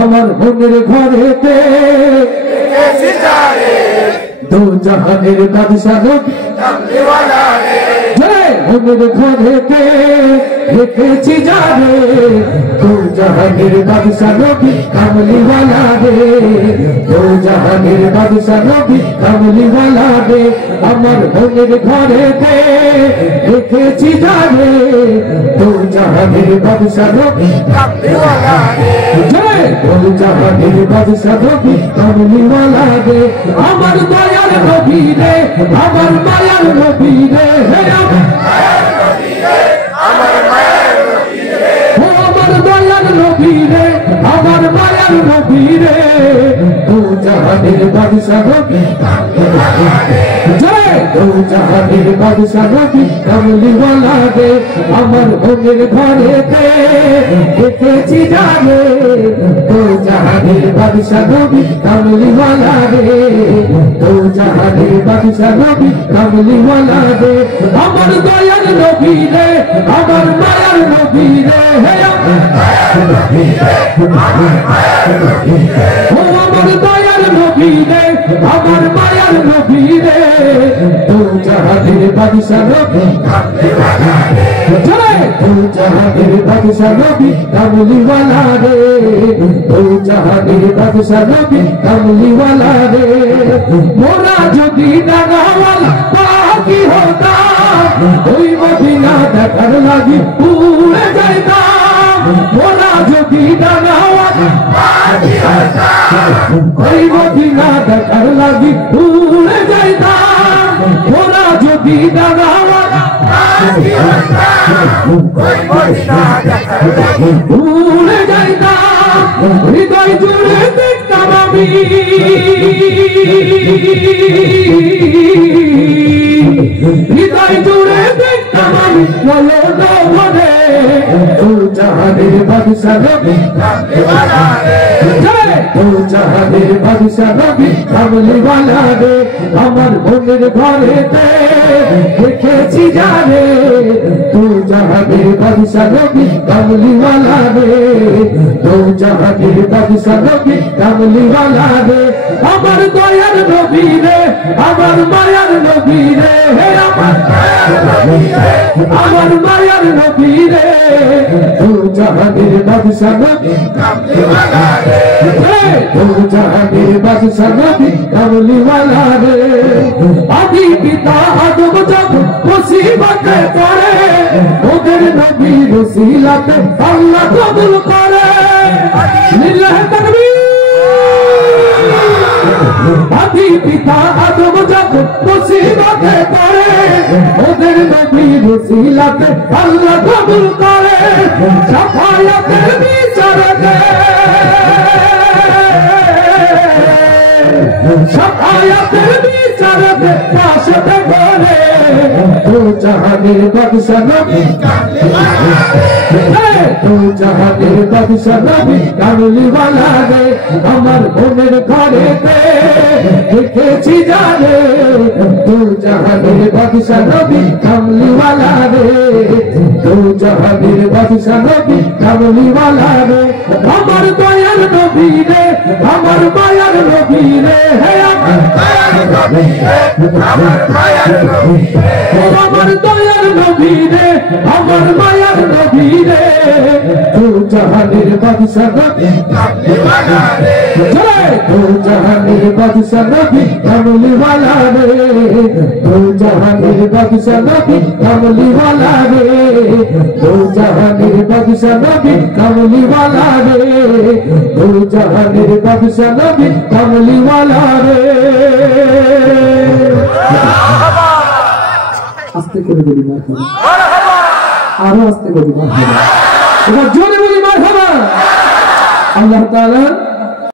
আমার মনের ঘরেতে দু জাহানের বাদশা নবী কামলিওয়ালা রে মনের ঘরেতে রেখেছি যারে দু জাহানের বাদশা নবী কামলিওয়ালা রে দু জাহানের বাদশা নবী কামলিওয়ালা রে আমার মনের ঘরেতে রেখেছি যারে দু জাহানের বাদশা নবী কামলিওয়ালা রে দু জাহানের বাদশা নবী কামলিওয়ালা রে আমার দয়ার নবী রে আমার মায়ার নবী রে আমার মায়ার নবী রে আমার দয়ার নবী রে আমার মায়ার নবী রে দু জাহানের বাদশা নবী কামলিওয়ালা রে দু জাহানের বাদশা নবী কামলিওয়ালা রে আমার মনের ঘরেতে দেখেছি জানে দু জাহানের বাদশা নবী কামলিওয়ালা রে দু জাহানের বাদশা নবী কামলিওয়ালা রে আমার দয়ার নবী রে আমার মায়ার নবী রে আমার মায়ার নবী রে আমার মায়ার নবী রে আমার দয়ার নবী রে আমার মায়ার নবী রে দু জাহানের বাদশা নবী কামলিওয়ালা রে দু জাহানের বাদশা নবী কামলিওয়ালা রে দু জাহানের বাদশা নবী কামলিওয়ালা রে মোরা যদি ডানাওয়ালা পাখি হতাম ওই মদিনা দেখার লাগি উড়ে যাইতাম মোরা যদি ডানাওয়ালা পাখি হতাম ওই মদিনা দেখার লাগি উড়ে যাইতাম মোরা যদি ডানাওয়ালা পাখি হতাম ওই মদিনা দেখার লাগি উড়ে যাইতাম হৃদয় জুড়ে দেখতাম আমি হৃদয় জুড়ে দেখতাম আমি নয়নে দু জাহানের বাদশা নবী কামলিওয়ালা রে দু জাহানের বাদশা নবী কামলিওয়ালা রে আমার মনের ঘরেতে দেখেছি জানে দু জাহানের বাদশা নবী কামলিওয়ালা রে দু জাহানের বাদশা নবী কামলিওয়ালা রে আমার দয়ার নবী রে আমার মায়ার নবী রে আমার মায়ার নবী রে আমার মায়ার নবী রে দু জাহানের বাদশা নবী কামলিওয়ালা রে দু জাহানের বাদশা নবী কামলিওয়ালা রে আদি পিতা আদম যখন মুসিবতে পড়ে ওদের নবীর ওসিলাতে আল্লাহ কবুল করে লিল্লাহি তাকবীর আদি পিতা আদম যখন মুসিবতে পড়ে ওদের নবীর ওসিলাতে আল্লাহ কবুল করে শাফায়াতের বিচারকে শাফায়াতের বিচারকে পাশে করে দু জাহানের বাদশা নবী কামলিওয়ালা রে দু জাহানের বাদশা নবী কামলিওয়ালা রে আমার মনের ঘরেতে দেখেছি জানে দু জাহানের বাদশা নবী কামলিওয়ালা রে দু জাহানের বাদশা নবী কামলিওয়ালা রে আমার দয়ার নবী রে আমার মায়ার নবী রে আমার মায়ার নবী রে আমার মায়ার নবী রে আমার দয়ার নবী রে আমার মায়ার নবী রে দু জাহানের বাদশা নবী কামলিওয়ালা রে দু জাহানের বাদশা নবী কামলিওয়ালা রে দু জাহানের বাদশা নবী কামলিওয়ালা রে দু জাহানের বাদশা নবী কামলিওয়ালা রে দু জাহানের বাদশা নবী কামলিওয়ালা রে আস্তে করে বলি মারহাবা আরো আস্তে করে মারহাবা এবার জোরে বলি মারহাবা আল্লাহ তাআলা